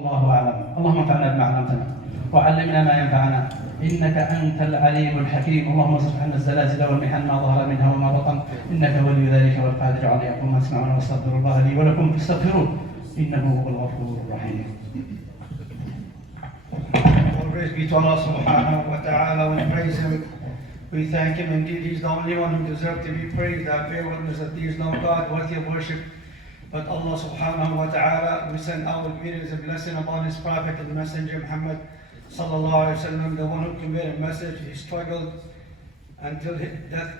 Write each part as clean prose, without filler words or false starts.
الله أعلم. اللهم انفعنا بما علمتنا وعلمنا ما ينفعنا إنك أنت العليم الحكيم. اللهم اصرف عنا الزلازل والمحن ما ظهر منها وما بطن إنك ولي ذلك والقادر عليه. يقول ما تسمعون واستغفر الله لي ولكم فاستغفروه إنه هو الغفور الرحيم. All praise be to Allah subhanahu wa ta'ala. We praise Him, we thank Him. Indeed, He's the only one who deserves to be praised. I bear witness that there is no God worthy of worship but Allah subhanahu wa ta'ala. We send our greetings and blessing upon His Prophet and Messenger Muhammad sallallahu alayhi wa sallam, the one who conveyed a message. He struggled until his death,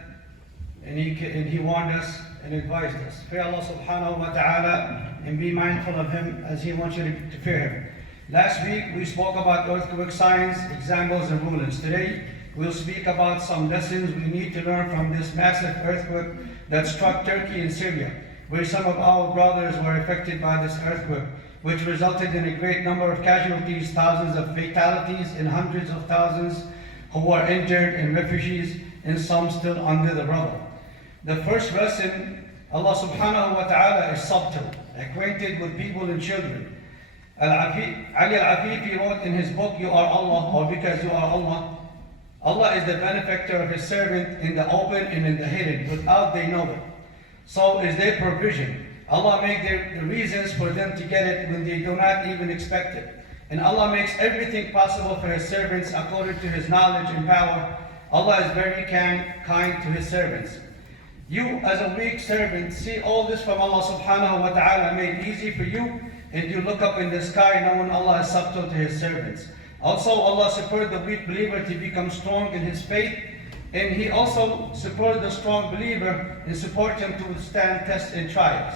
and he warned us and advised us. Fear Allah subhanahu wa ta'ala and be mindful of Him as He wants you to fear Him. Last week we spoke about earthquake signs, examples, and rulings. Today we'll speak about some lessons we need to learn from this massive earthquake that struck Turkey and Syria, where some of our brothers were affected by this earthquake, which resulted in a great number of casualties, thousands of fatalities, and hundreds of thousands who were injured, and refugees, and some still under the rubble. The first lesson, Allah subhanahu wa ta'ala is subtle, acquainted with people and children. Ali al-Afifi wrote in his book, You Are Allah, or Because You Are Allah. Allah is the benefactor of His servant in the open and in the hidden, without they know it. So is their provision. Allah makes the reasons for them to get it when they do not even expect it. And Allah makes everything possible for His servants according to His knowledge and power. Allah is very kind to His servants. You as a weak servant see all this from Allah subhanahu wa ta'ala made easy for you, and you look up in the sky knowing Allah is subtle to His servants. Also Allah supported the weak believer to become strong in his faith, and He also supported the strong believer and support him to withstand tests and trials.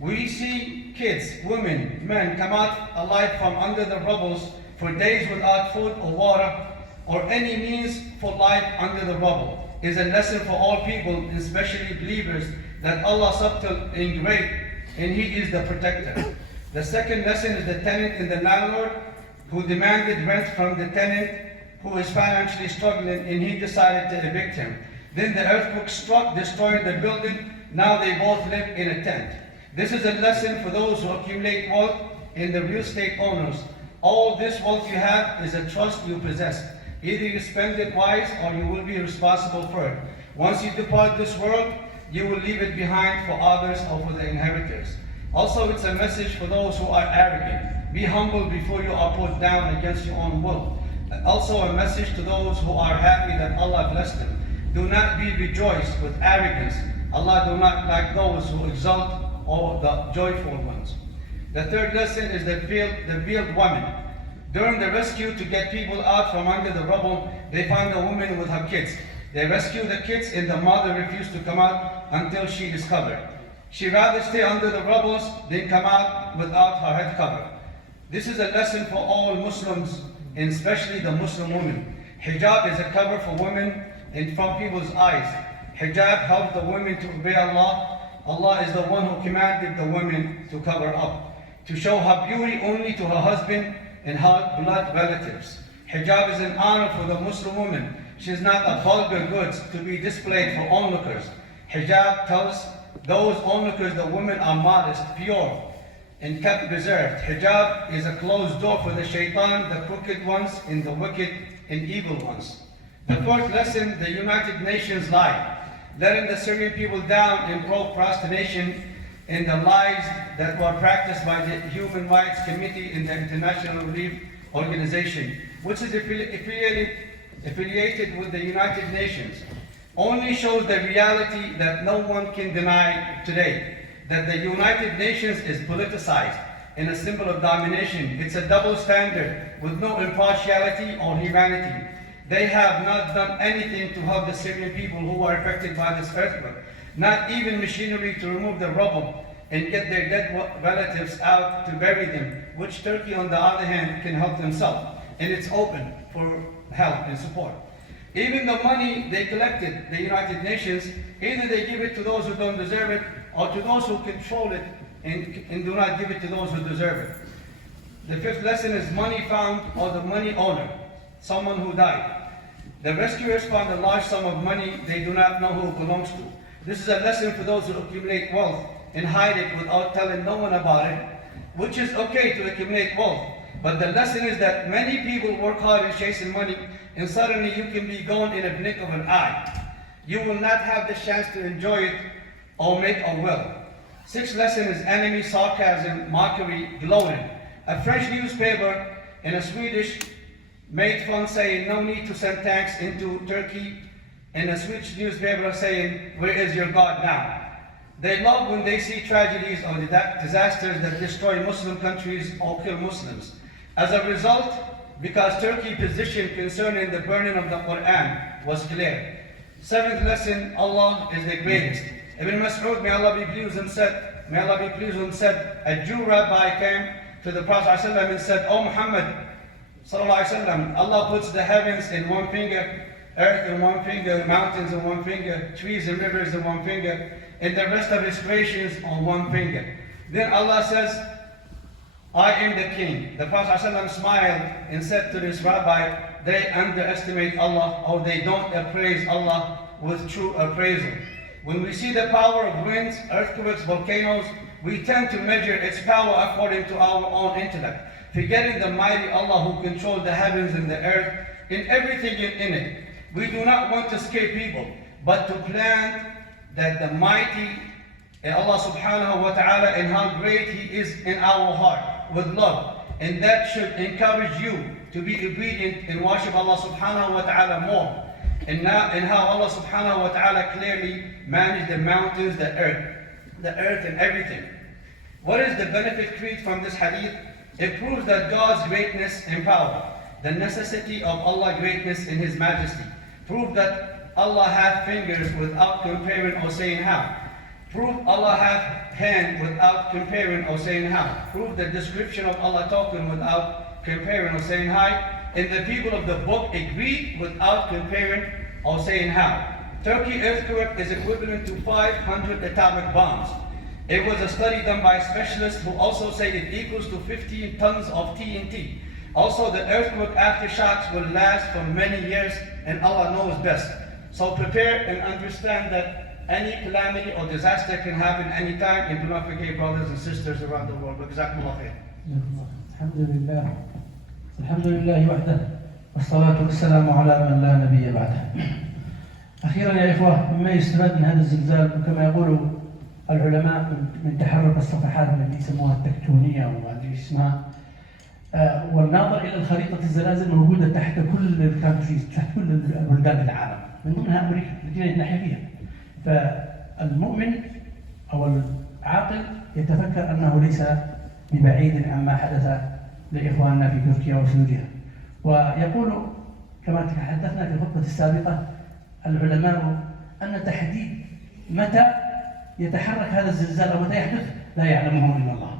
We see kids, women, men come out alive from under the rubbles for days without food or water or any means for life under the rubble. It is a lesson for all people, especially believers, that Allah is subtle and great, and He is the protector. The second lesson is the tenant and the landlord who demanded rent from the tenant who is financially struggling, and he decided to evict him. Then the earthquake struck, destroying the building. Now they both live in a tent. This is a lesson for those who accumulate wealth and the real estate owners. All this wealth you have is a trust you possess. Either you spend it wise or you will be responsible for it. Once you depart this world, you will leave it behind for others or for the inheritors. Also, it's a message for those who are arrogant. Be humble before you are put down against your own will. Also a message to those who are happy that Allah blessed them. Do not be rejoiced with arrogance. Allah do not like those who exalt or the joyful ones. The third lesson is the veiled woman. During the rescue to get people out from under the rubble, they found a woman with her kids. They rescue the kids, and the mother refused to come out until she is covered. She rather stay under the rubbles than come out without her head covered. This is a lesson for all Muslims, and especially the Muslim women. Hijab is a cover for women and from people's eyes. Hijab helps the women to obey Allah. Allah is the one who commanded the women to cover up, to show her beauty only to her husband and her blood relatives. Hijab is an honor for the Muslim woman. She is not a vulgar goods to be displayed for onlookers. Hijab tells those onlookers the women are modest, pure, and kept preserved. Hijab is a closed door for the shaitan, the crooked ones, and the wicked and evil ones. The fourth lesson, the United Nations lied, letting the Syrian people down in procrastination and the lies that were practiced by the Human Rights Committee in the International Relief Organization, which is affiliated with the United Nations, only shows the reality that no one can deny today, that the United Nations is politicized and a symbol of domination. It's a double standard with no impartiality or humanity. They have not done anything to help the Syrian people who are affected by this earthquake, not even machinery to remove the rubble and get their dead relatives out to bury them, which Turkey, on the other hand, can help themselves, and it's open for help and support. Even the money they collected, the United Nations, either they give it to those who don't deserve it or to those who control it and do not give it to those who deserve it. The fifth lesson is money found or the money owner, someone who died. The rescuers found a large sum of money they do not know who it belongs to. This is a lesson for those who accumulate wealth and hide it without telling no one about it. which is okay to accumulate wealth. But the lesson is that many people work hard in chasing money, and suddenly you can be gone in a blink of an eye. You will not have the chance to enjoy it or make a wealth. Sixth lesson is enemy, sarcasm, mockery, gloating. A French newspaper and a Swedish made fun saying no need to send tanks into Turkey, and a Swedish newspaper saying where is your God now? They love when they see tragedies or disasters that destroy Muslim countries or kill Muslims. As a result, because Turkey's position concerning the burning of the Quran was clear. Seventh lesson, Allah is the greatest. Ibn Mas'ud, may Allah be pleased with him, said, a Jew rabbi came to the Prophet ﷺ and said, "O Muhammad, ﷺ, Allah puts the heavens in one finger, earth in one finger, mountains in one finger, trees and rivers in one finger, and the rest of His creations on one finger. Then Allah says, I am the king." The Prophet ﷺ smiled and said to this rabbi, they underestimate Allah, or they don't appraise Allah with true appraisal. When we see the power of winds, earthquakes, volcanoes, we tend to measure its power according to our own intellect, forgetting the mighty Allah who controls the heavens and the earth and everything in it. We do not want to scare people, but to plant that the mighty Allah subhanahu wa ta'ala and how great He is in our heart with love. And that should encourage you to be obedient and worship Allah subhanahu wa ta'ala more. And how Allah subhanahu wa ta'ala clearly managed the mountains, the earth and everything. What is the benefit created from this hadith? It proves that God's greatness and power, the necessity of Allah's greatness in His majesty. Prove that Allah hath fingers without comparing or saying how. Prove Allah hath hand without comparing or saying how. Prove the description of Allah talking without comparing or saying how. And the people of the book agreed without comparing or saying how. Turkey earthquake is equivalent to 500 atomic bombs. It was a study done by specialists who also say it equals to 15 tons of TNT. Also, the earthquake aftershocks will last for many years, and Allah knows best. So prepare and understand that any calamity or disaster can happen anytime, and do not forget brothers and sisters around the world. Jazakumullah khair. Alhamdulillah. Alhamdulillah وحده والصلاة والسلام على من لا نبي بعده. أخيرا يا إخوة، مما يستفاد من هذا الزلزال وكما يقول العلماء من تحرك الصفحات التي يسموها التكتونية واللي اسمها والناظر إلى الخريطة الزلازل موجودة تحت كل الكانتريز، تحت كل بلدان العالم، من ضمنها أمريكا التي نحن فيها. فالمؤمن أو العاقل يتفكر أنه ليس ببعيد عما حدث لإخواننا في تركيا وسوريا. ويقول كما تحدثنا في الخطبة السابقة العلماء أن تحديد متى يتحرك هذا الزلزال أو متى يحدث لا يعلمه إلا الله.